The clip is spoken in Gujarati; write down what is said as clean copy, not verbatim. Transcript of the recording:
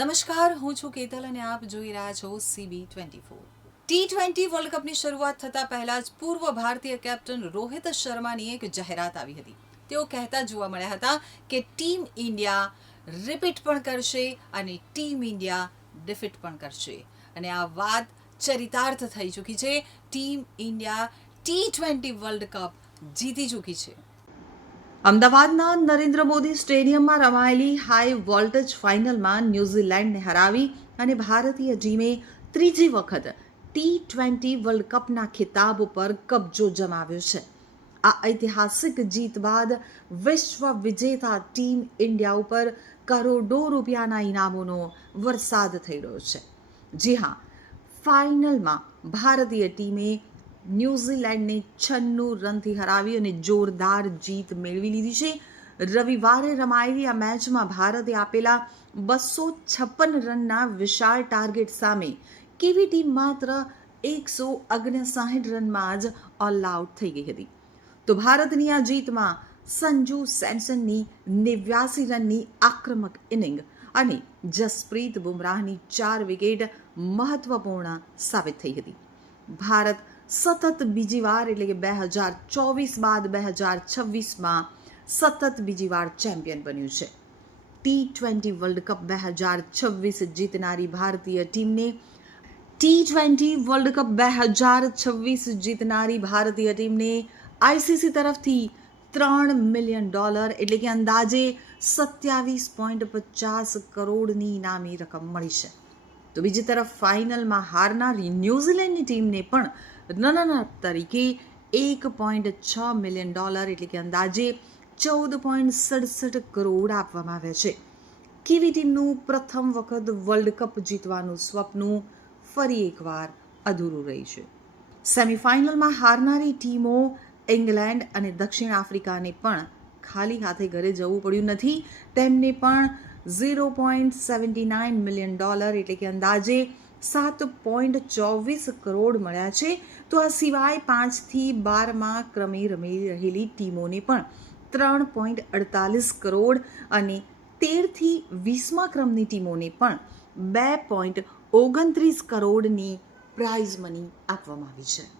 નમસ્કાર, હું છું કેતલ અને આપ જોઈ રહ્યા છો CB24. T20 વર્લ્ડ કપની શરૂઆત થતાં પહેલાં જ પૂર્વ ભારતીય કેપ્ટન રોહિત શર્માની એક જાહેરાત આવી હતી. તેઓ કહેતા જોવા મળ્યા હતા કે ટીમ ઇન્ડિયા રિપીટ પણ કરશે અને ટીમ ઇન્ડિયા ડિફીટ પણ કરશે. અને આ વાત ચરિતાર્થ થઈ ચૂકી છે. Team India T20 world cup જીતી ચૂકી છે. અમદાવાદના નરેન્દ્ર મોદી સ્ટેડિયમમાં રમાયેલી હાઈ વોલ્ટેજ ફાઇનલમાં ન્યૂઝીલેન્ડને હરાવી અને ભારતીય ટીમે ત્રીજી વખત T20 વર્લ્ડ કપના ખિતાબ ઉપર કબજો જમાવ્યો છે. આ ઐતિહાસિક જીત બાદ વિશ્વ વિજેતા ટીમ ઇન્ડિયા ઉપર કરોડો રૂપિયાના ઇનામોનો વરસાદ થઈ રહ્યો છે. જી હા, ફાઇનલમાં ભારતીય ટીમે ન્યૂઝીલેન્ડને 96 રનથી હરાવી અને જોરદાર જીત મેળવી લીધી છે. રવિવારે રમાયેલી આ મેચમાં ભારતે આપેલા 256 રનના વિશાળ ટાર્ગેટ સામે કેવી ટીમ માત્ર 159 રનમાં જ ઓલ આઉટ થઈ ગઈ હતી. તો ભારતની આ જીતમાં સંજુ સેમસનની 89 રનની આક્રમક ઇનિંગ અને જસપ્રીત બુમરાહની 4 વિકેટ મહત્વપૂર્ણ સાબિત થઈ હતી. ભારત સતત બીજી વાર એટલે કે 2024 બાદ 2026માં સતત બીજી વાર ચેમ્પિયન બન્યું છે. T20 વર્લ્ડ કપ 2026 જીતનારી ભારતીય ટીમને T20 વર્લ્ડ કપ 2026 જીતનારી ભારતીય ટીમને ICC તરફથી $3 મિલિયન એટલે કે અંદાજે 27.50 કરોડની ઇનામી રકમ મળી છે. તો બીજી તરફ ફાઇનલમાં હારનારી ન્યૂઝીલેન્ડની ટીમને પણ રનર તરીકે $1.6 મિલિયન એટલે કે અંદાજે 14.67 કરોડ આપવામાં આવ્યા છે. કેવી ટીમનું પ્રથમ વખત વર્લ્ડ કપ જીતવાનું સ્વપ્ન ફરી એકવાર અધૂરું રહી છે. સેમીફાઇનલમાં હારનારી ટીમો ઇંગ્લેન્ડ અને દક્ષિણ આફ્રિકાને પણ ખાલી હાથે ઘરે જવું પડ્યું નથી. તેમને પણ $0.79 મિલિયન એટલે કે અંદાજે 7.24 કરોડ મળ્યા છે. તો આ સિવાય 5 થી 12માં ક્રમે રમી રહેલી ટીમોને પણ 3.48 કરોડ અને 13 થી 20મા ક્રમની ટીમોને પણ 2.29 કરોડની પ્રાઇઝ મની આપવામાં આવી છે.